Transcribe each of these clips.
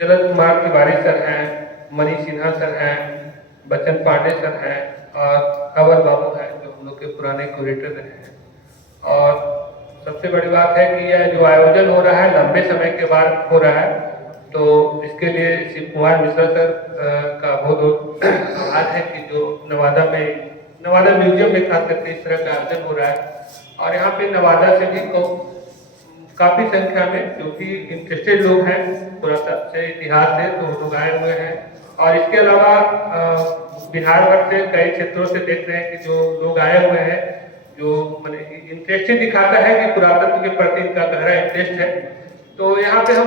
जलद कुमार तिवारी सर हैं, मनीष सिन्हा सर हैं, बच्चन पांडे सर हैं और अवर बाबू हैं जो हम लोग के पुराने क्यूरेटर रहे हैं। और सबसे बड़ी बात है कि यह जो आयोजन हो रहा है लंबे समय के बाद हो रहा है, तो इसके लिए शिव कुमार मिश्रा सर का बहुत बहुत आभार है कि जो नवादा म्यूजियम में खास करके इस तरह का आयोजन हो रहा है। और यहाँ पे नवादा से भी काफी संख्या में जो कि इंटरेस्टेड लोग हैं पुरातत्व से, इतिहास से, तो लोग आए हुए हैं। और इसके अलावा बिहार भर से कई क्षेत्रों से देख रहे हैं कि जो लोग आए हुए हैं, जो मैंने इंटरेस्ट दिखाता है कि पुरातत्व के प्रति इनका गहरा इंटरेस्ट है। तो यहाँ पे हम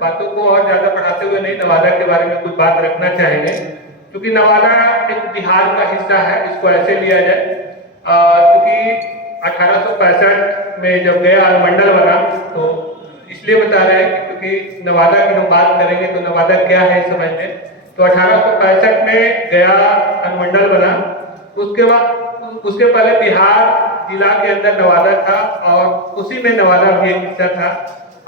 बातों को और ज्यादा बढ़ाते हुए नहीं नवादा के बारे में कुछ बात रखना चाहेंगे, क्योंकि नवादा एक बिहार का हिस्सा है, इसको ऐसे लिया जाए। क्योंकि 1865 में जब गया अनुमंडल बना, तो इसलिए बता रहे हैं कि क्योंकि नवादा की हम बात करेंगे तो नवादा क्या है इस समय में। तो 1865 में गया अनुमंडल बना, उसके पहले बिहार जिला के अंदर नवादा था और उसी में नवादा भी एक हिस्सा था।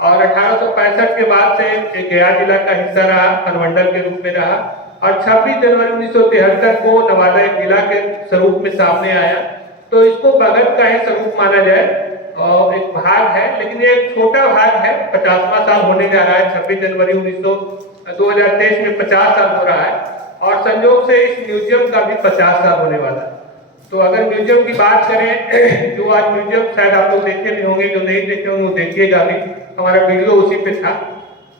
और 1865 के बाद से गया जिला का हिस्सा रहा, अनुमंडल के रूप में रहा। और 26 जनवरी 1973 को नवादा एक जिला के स्वरूप में सामने आया। तो इसको भगत का ही स्वरूप माना जाए और एक भाग है, लेकिन ये एक छोटा भाग है। 50वां साल होने जा रहा है, 26 जनवरी 2023 में 50 साल हो रहा है। और संयोग से इस म्यूजियम का भी 50 साल होने वाला है। तो अगर म्यूजियम की बात करें, जो आज म्यूजियम शायद आप लोग देखे नहीं होंगे, जो नहीं देखे होंगे वो देखिएगा भी, हमारा वीडियो उसी पे था,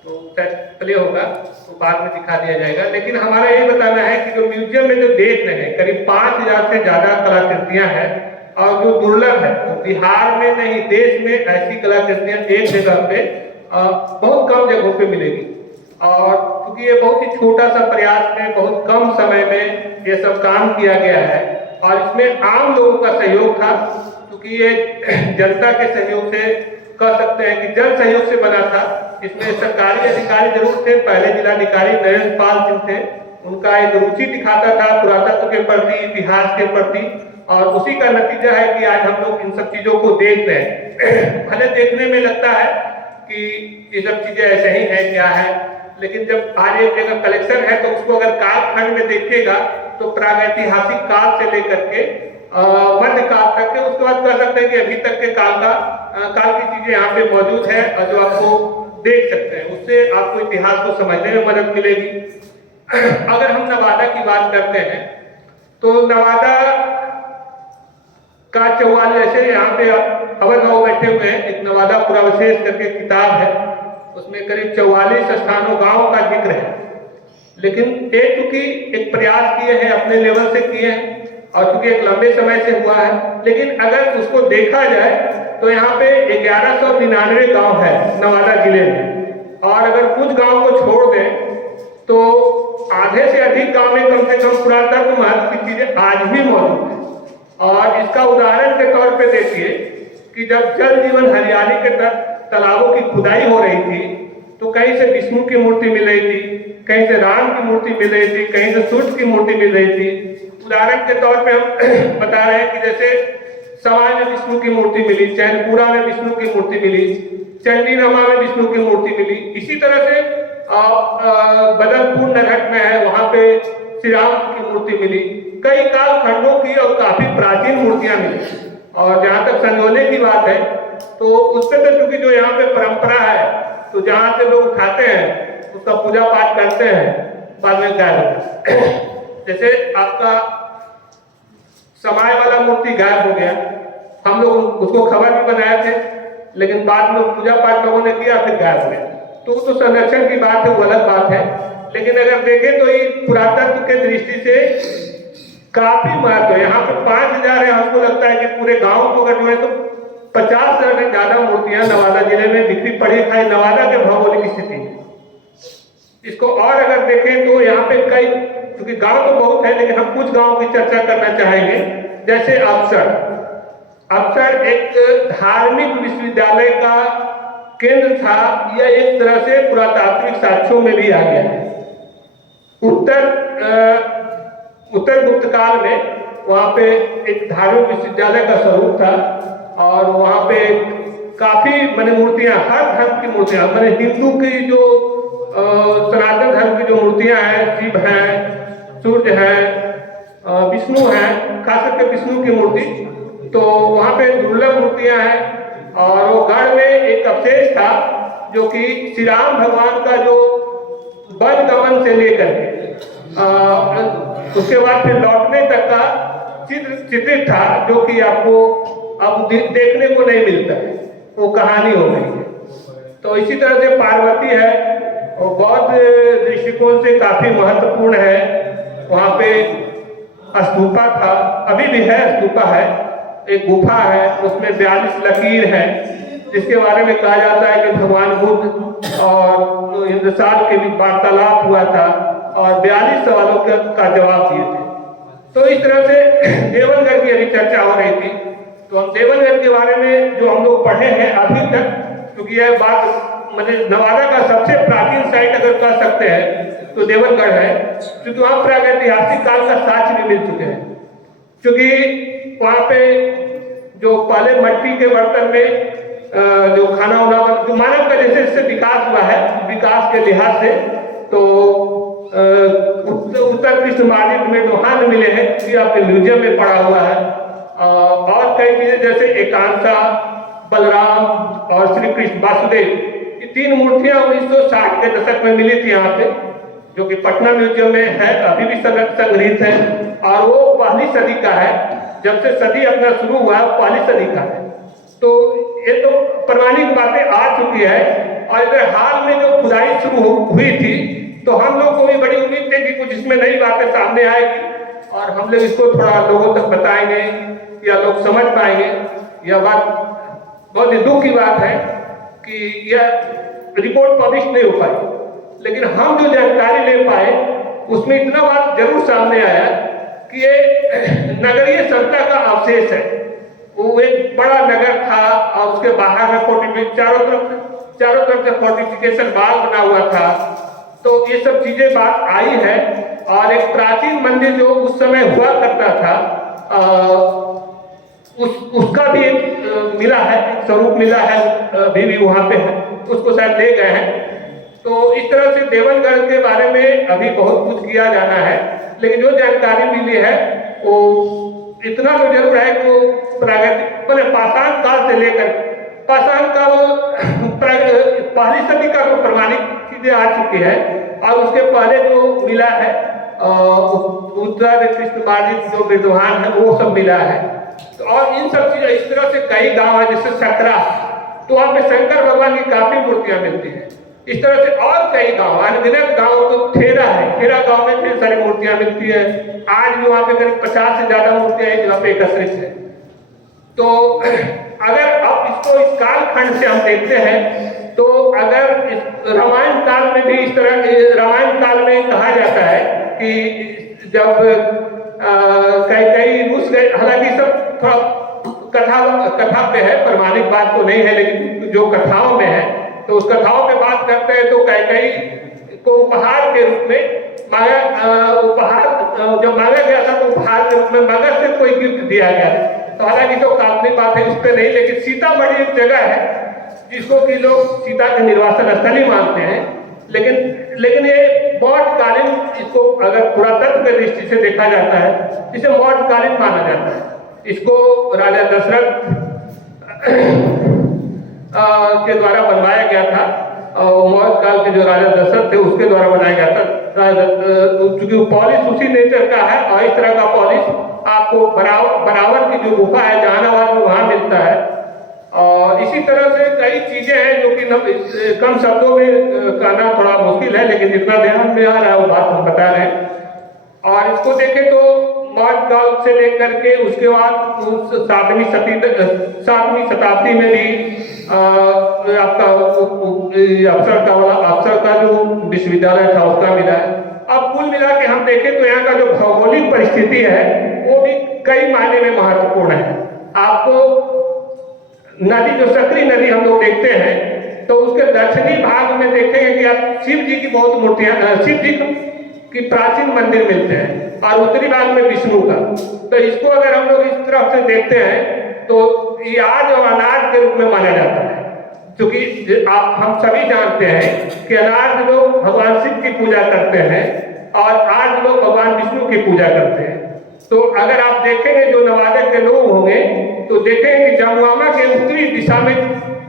तो शायद प्ले होगा तो बाद में दिखा दिया जाएगा। लेकिन हमारा ये बताना है कि जो म्यूजियम में जो देख रहे हैं करीब 5000 से ज्यादा कलाकृतियां हैं और जो दुर्लभ है, तो बिहार में नहीं देश में ऐसी कलाकृतियां एक जगह पे बहुत कम जगहों पे मिलेगी। और क्योंकि ये बहुत ही छोटा सा प्रयास में बहुत कम समय में ये सब काम किया गया है और इसमें आम लोगों का सहयोग था, क्योंकि ये जनता के सहयोग से कह सकते हैं कि जन सहयोग से बना था। इसमें सरकारी अधिकारी जरूर थे, पहले जिलाधिकारी नरेंद्र पाल सिंह थे, उनका एक रुचि दिखाता था पुरातत्व के प्रति, इतिहास के प्रति, और उसी का नतीजा है कि आज हम लोग इन सब चीजों को देख रहे हैं। भले देखने में लगता है कि ये सब चीजें ऐसे ही है क्या है, लेकिन जब आज एक जगह कलेक्शन है तो उसको अगर कालखंड में देखिएगा तो प्रागैतिहासिक काल से लेकर के मध्यकाल तक के, उसके बाद कह सकते हैं कि अभी तक के काल की चीजें यहाँ पे मौजूद है और जो आपको देख सकते हैं, उससे आपको इतिहास को समझने में मदद मिलेगी। अगर हम नवादा की बात करते हैं तो नवादा का 44, जैसे यहाँ पे अवर गांव बैठे हुए हैं, एक नवादा पुरावशेष करके किताब है, उसमें करीब 44 स्थानों गांव का जिक्र है। लेकिन एक चूंकि एक प्रयास किए हैं, अपने लेवल से किए हैं और चूंकि एक लंबे समय से हुआ है, लेकिन अगर उसको देखा जाए तो यहाँ पे 1199 गांव है नवादा जिले में। और अगर कुछ गांव को छोड़ दें तो आधे से अधिक गांव में कम से कम पुरातत्व महत्व की चीजें आज भी मौजूद है। और इसका उदाहरण के तौर पे देखिए कि जब जल जीवन हरियाली के तहत तालाबों की खुदाई हो रही थी तो कहीं से विष्णु की मूर्ति मिल रही थी, कहीं से राम की मूर्ति मिल रही थी, कहीं से सूर्य की मूर्ति मिल रही थी। उदाहरण के तौर पे हम बता रहे हैं कि जैसे सवाई में विष्णु की मूर्ति मिली, चैनपुरा में विष्णु की मूर्ति मिली, चंडीरमा में विष्णु की मूर्ति मिली। इसी तरह से बदलपुर नरहट में है, वहां पे श्री राम की मूर्ति मिली। कई काल खंडों की और काफी प्राचीन मूर्तियां मिली। और जहां तक संजोने की बात है तो उसपे तो चूंकि जो यहाँ पे परंपरा है, तो जहां से लोग उठाते हैं उसका पूजा पाठ करते हैं, बाद में गायब होता है। जैसे आपका समाय वाला मूर्ति गायब हो गया, हम लोग उसको खबर भी बनाए थे, लेकिन बाद में पूजा पाठ लोगों ने किया फिर गायब हो गया। तो संरक्षण की बात है, वो अलग बात है। लेकिन अगर देखें तो ये पुरातत्व के दृष्टि से काफी महत्व है। यहाँ पे 5000 है, हमको लगता है कि पूरे गांव को अगर जो है तो 50,000 से ज्यादा मूर्तियां नवादा जिले में बिखरी पड़ी है, नवादा के भौगोलिक स्थिति। इसको और अगर देखें तो यहाँ पे कई, क्योंकि गांव तो बहुत है लेकिन हम कुछ गांव की चर्चा करना चाहेंगे। जैसे अफसर एक धार्मिक विश्वविद्यालय का केंद्र था, यह एक तरह से पुरातात्विक साक्ष्यों में भी आ गया है। उत्तर गुप्त काल में वहां पे एक धार्मिक विश्वविद्यालय का स्वरूप था और वहां पे काफी मैंने मूर्तियां, हर धर्म की मूर्तियां, मैंने हिंदू की जो विष्णु की मूर्ति, तो वहाँ पे दुर्लभ मूर्तियां हैं। और वो गढ़ में एक अवशेष था जो कि श्री राम भगवान का जो वन गमन से लेकर के उसके बाद फिर लौटने तक का चित्रित था, जो कि आपको अब देखने को नहीं मिलता है, वो कहानी हो गई है। तो इसी तरह से पार्वती है, और बौद्ध दृष्टिकोण से काफी महत्वपूर्ण है। वहाँ पे स्तूपा था, अभी भी है, स्तूपा है, एक गुफा है, उसमें 42 लकीर है, जिसके बारे में कहा जाता है कि भगवान बुद्ध और इंद्रसाल के बीच वार्तालाप हुआ था और 42 सवालों का जवाब दिए थे। तो इस तरह से देवनगढ़ की अभी चर्चा हो रही थी, तो हम देवनगढ़ के बारे में जो हम लोग पढ़े हैं अभी तक, क्योंकि यह बात मतलब नवादा का सबसे प्राचीन साइट अगर कह सकते हैं तो देवनगढ़ है, क्योंकि वहाँ प्रागैतिहासिक काल का साक्ष्य भी मिल चुके हैं। क्योंकि वहाँ पे जो पहले मट्टी के बर्तन में जो खाना वाना जो मानव का जैसे इससे विकास हुआ है, विकास के लिहाज से, तो उत्तर कृष्ण मार्जित में जो हाथ मिले हैं ये आपके म्यूजियम में पड़ा हुआ है। और कई चीजें जैसे एकांशा, बलराम और श्री कृष्ण वासुदेव, ये 3 मूर्तियां 1960 के दशक में मिली थी यहाँ पे, जो कि पटना म्यूजियम में है, अभी भी संग्रहित है। और वो पहली सदी का है, जब से सदी अपना शुरू हुआ है पहली सदी का है। तो ये तो प्रमाणिक बातें आ चुकी है। और इधर हाल में जो खुदाई शुरू हुई थी, तो हम लोग को भी बड़ी उम्मीद थी कि कुछ इसमें नई बातें सामने आएगी और हम लोग इसको थोड़ा लोगों तक बताएंगे या लोग समझ पाएंगे। यह बात बहुत ही दुख की बात है कि यह रिपोर्ट पब्लिश नहीं हो पाई, लेकिन हम जो जानकारी ले पाए उसमें इतना बात जरूर सामने आया कि ये नगरीय सत्ता का अवशेष है। वो एक बड़ा नगर था और उसके बाहर में चारों तरफ से फोर्टिफिकेशन वाल बना हुआ था। तो ये सब चीजें बात आई है। और एक प्राचीन मंदिर जो उस समय हुआ करता था, उसका भी एक मिला है, स्वरूप मिला है, अभी भी वहां पे है, उसको शायद ले गए हैं। तो इस तरह से देवनगढ़ के बारे में अभी बहुत कुछ किया जाना है, लेकिन जो जानकारी मिली है वो इतना तो जरूर है कि वो पाषाण काल से लेकर पाषाण काल पहली सदी का तो प्रमाणिक चीजें आ चुकी है। और उसके पहले जो मिला है उत्तर कृष्ण मार्जित जो विद्वान है वो सब मिला है। तो और इन सब चीजें इस तरह से कई गांव है, जैसे सकरा, तो वहां पे शंकर भगवान की काफी मूर्तियां मिलती हैं। इस तरह से और कई गांव, अनगिनत गांव, तो खेरा है, खेरा गांव में ढेर सारी मूर्तियां मिलती है। आज भी वहां पे करीब 50 से ज्यादा मूर्तियां एक जगह पे एकत्रित है। तो अगर आप इसको इस कालखंड से हम देखते हैं, तो अगर रामायण काल में भी इस तरह, रामायण काल में कहा जाता है कि जब कई रूस गए, हालांकि सब थोड़ा कथा पे है, प्रमाणिक बात तो नहीं है, लेकिन जो कथाओं में है, तो उस कथाओं पे बात करते हैं तो कई को उपहार के रूप में उपहार जब मांगा गया था तो उपहार के रूप में मगध से कोई गिफ्ट दिया गया। तो हालांकि तो काल्पनिक बात है, उस पर नहीं, लेकिन सीतामढ़ी एक जगह है जिसको कि लोग सीता के निर्वासन स्थल ही मानते हैं। लेकिन ये मौर्यकालीन, इसको अगर पुरातत्व की दृष्टि से देखा जाता है, इसे मौर्यकालीन माना जाता है। इसको राजा दशरथ के द्वारा बनवाया गया था, और मौर्य काल के जो राजा दशरथ थे उसके द्वारा बनाया गया था। चूंकि पॉलिश उसी नेचर का है, और इस तरह का पॉलिश आपको बनावट की जो गुफा है जहानाबाद में वहां मिलता है। और इसी तरह से कई चीजें हैं जो कि कम शब्दों में कहना थोड़ा मुश्किल है, लेकिन जितना ध्यान में आ रहा है वो बात हम बता रहे हैं। और इसको देखें तो मौर्य काल से लेकर के उसके बाद 7वीं शताब्दी में भी आपका अफसर का जो विश्वविद्यालय था उसका मिला है। अब कुल मिला के हम देखें तो यहाँ का जो भौगोलिक परिस्थिति है वो भी कई मायने में महत्वपूर्ण है। आपको नदी, जो सकरी नदी हम लोग देखते हैं, तो उसके दक्षिणी भाग में देखेंगे कि आप शिव जी की बहुत मूर्तियां, शिव जी की प्राचीन मंदिर मिलते हैं, और उत्तरी भाग में विष्णु का। तो इसको अगर हम लोग इस तरफ से देखते हैं तो ये आज और अनाज के रूप में माना जाता है, क्योंकि हम सभी जानते हैं कि अनाज लोग भगवान शिव की पूजा करते हैं और आज लोग भगवान विष्णु की पूजा करते हैं। तो अगर आप देखेंगे जो नवादा के लोग होंगे तो देखेंगे कि जमुआमा के उत्तरी दिशा में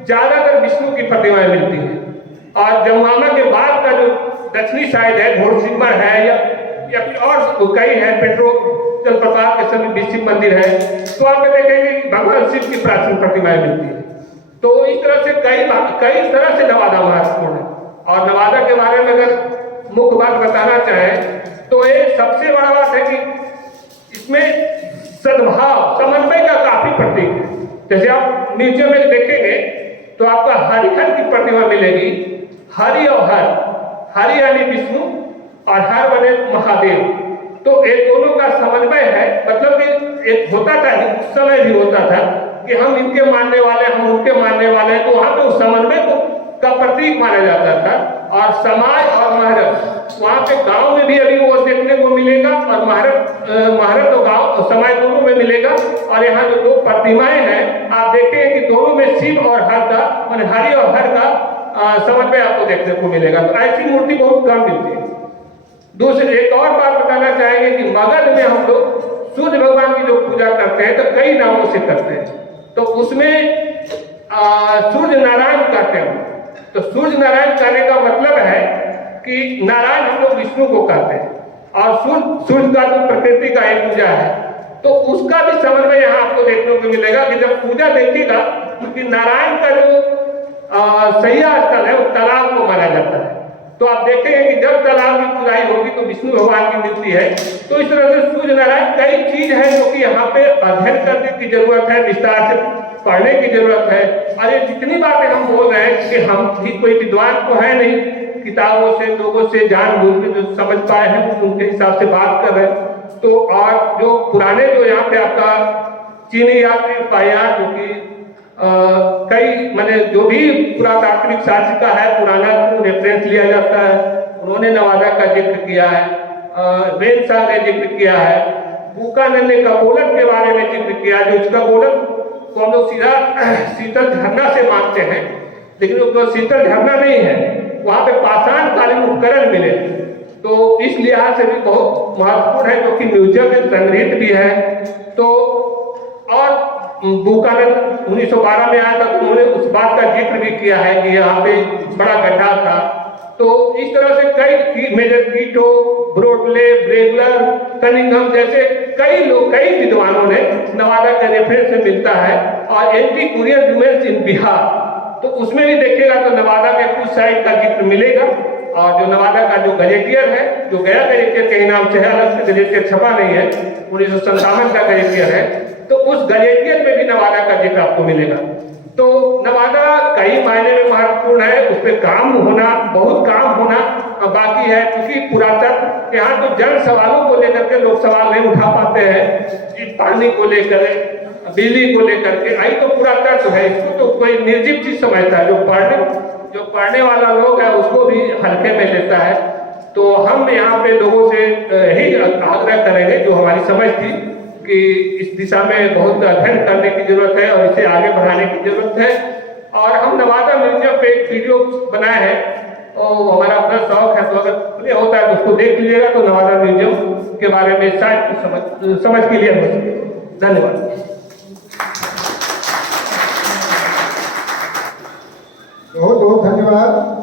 ज्यादातर विष्णु की प्रतिमाएं मिलती हैं और जमुआमा के बाद का जो दक्षिणी साइड है घोड़सिमर है या फिर और कई है पेट्रोल जलप्रपात के सभी शिव मंदिर है, तो आप देखेंगे कि भगवान शिव की प्राचीन प्रतिमाएं मिलती है। तो इस तरह से कई तरह से नवादा महत्वपूर्ण है। और नवादा के बारे में अगर मुख्य बात बताना चाहें तो ये सबसे बड़ा बात है कि इसमें सद्भाव समन्वय का काफी प्रतीक है। जैसे आप म्यूजियम में देखेंगे तो आपका हरिहर की प्रतिमा मिलेगी। हरि और हरि यानी विष्णु और हर बने महादेव, तो एक दोनों का समन्वय है। मतलब कि एक होता था, उस समय भी होता था कि हम इनके मानने वाले हम उनके मानने वाले, तो वहां पे उस समन्वय को का प्रतीक माना जाता था। और समाज और महारत वहां पे गांव में भी अभी वो देखने को मिलेगा और महारत और गांव समाज दोनों में मिलेगा। और यहाँ जो दो प्रतिमाएं हैं आप देखेंगे कि दोनों में शिव और हर का माने हरि और हर का समन्वय आपको देखने को मिलेगा। तो ऐसी मूर्ति बहुत कम मिलती है। दूसरी एक और बात बताना चाहेंगे कि मगध में हम लोग सूर्य भगवान की जो पूजा करते हैं तो कई नामों से करते हैं। तो उसमें सूर्य नारायण कहते हैं। तो सूर्य नारायण कहने का मतलब है कि नारायण हम लोग विष्णु को कहते हैं और सूर्य का तो प्रकृति का एक पूजा है, तो उसका भी समन्वय यहाँ आपको देखने को मिलेगा कि जब पूजा देखिएगा क्योंकि नारायण का जो सैया स्थल है वो तालाब को माना जाता है। तो आप देखेंगे कि जब तालाब की खुदाई होगी तो विष्णु भगवान की मिलती है। तो इस तरह से सूर्य नारायण कई चीज है जो कि यहाँ पे अध्ययन करने की जरूरत है, विस्तार से पढ़ने की जरूरत है। और ये जितनी बातें हम बोल रहे हैं कि हम भी कोई विद्वान तो है नहीं, किताबों से लोगों से जान बूझ के जो समझ पाए हैं उनके हिसाब से बात कर रहे हैं। तो और जो पुराने जो यहाँ पे आपका चीनी यात्री पाया जो कि कई मैंने जो भी पुरातात्विक साक्ष्य का है पुराना रेफरेंस लिया जाता है, उन्होंने नवादा का जिक्र किया है, वेद शाह ने जिक्र किया है, बुकानंद ने कपोलक के बारे में जिक्र किया। जो इसका कपोलक को हम लोग सीधा शीतल झरना से मानते हैं, लेकिन वो शीतल झरना नहीं है, वहां पे पाषाण कालीन उपकरण मिले। तो इस लिहाज से भी बहुत महत्वपूर्ण है जो कि म्यूजियम में संग्रहित भी है। तो और बुकानंद 1912 में आया था तो उन्होंने उस बात का जिक्र भी किया है कि यहाँ पे बड़ा गड्ढा था। तो इस तरह से कई मेजर कीटो, ब्रोडले, ब्रेगलर, कनिंघम जैसे कई विद्वानों ने नवादा के रेफरेंस से मिलता है। और एंटी कुरियन ह्यूमन्स इन बिहार, तो उसमें भी देखेगा तो नवादा के कुछ साइड का जिक्र मिलेगा। और जो नवादा का जो गजेटियर है, जो गया गजेटियर के नाम से है, अलग से गजेटियर छपा नहीं है, 1957 का गजेटियर है, तो उस गजेटियर में भी नवादा का जिक्र आपको मिलेगा। तो नवादा कई मायने में महत्वपूर्ण है, उस पर काम होना, बहुत काम होना बाकी है। क्योंकि पुरातत्व यहाँ तो जन सवालों को लेकर के लोग सवाल नहीं उठा पाते हैं, पानी को लेकर, बिजली को लेकर के, आई तो पुरातत्व है, इसको तो कोई निर्जीव चीज समझता है। जो पढ़ने वाला लोग है उसको भी हल्के में लेता है। तो हम यहाँ पे लोगों से यही आग्रह करेंगे, जो हमारी समझ थी कि इस दिशा में बहुत अध्ययन करने की जरूरत है और इसे आगे बढ़ाने की जरूरत है। और हम नवादा म्यूजियम पे एक वीडियो बनाए हैं और हमारा अपना शौक है, तो अगर प्ले होता है तो उसको देख लीजिएगा तो नवादा म्यूजियम के बारे में शायद समझ के लिए हो सके। धन्यवाद। बहुत बहुत धन्यवाद।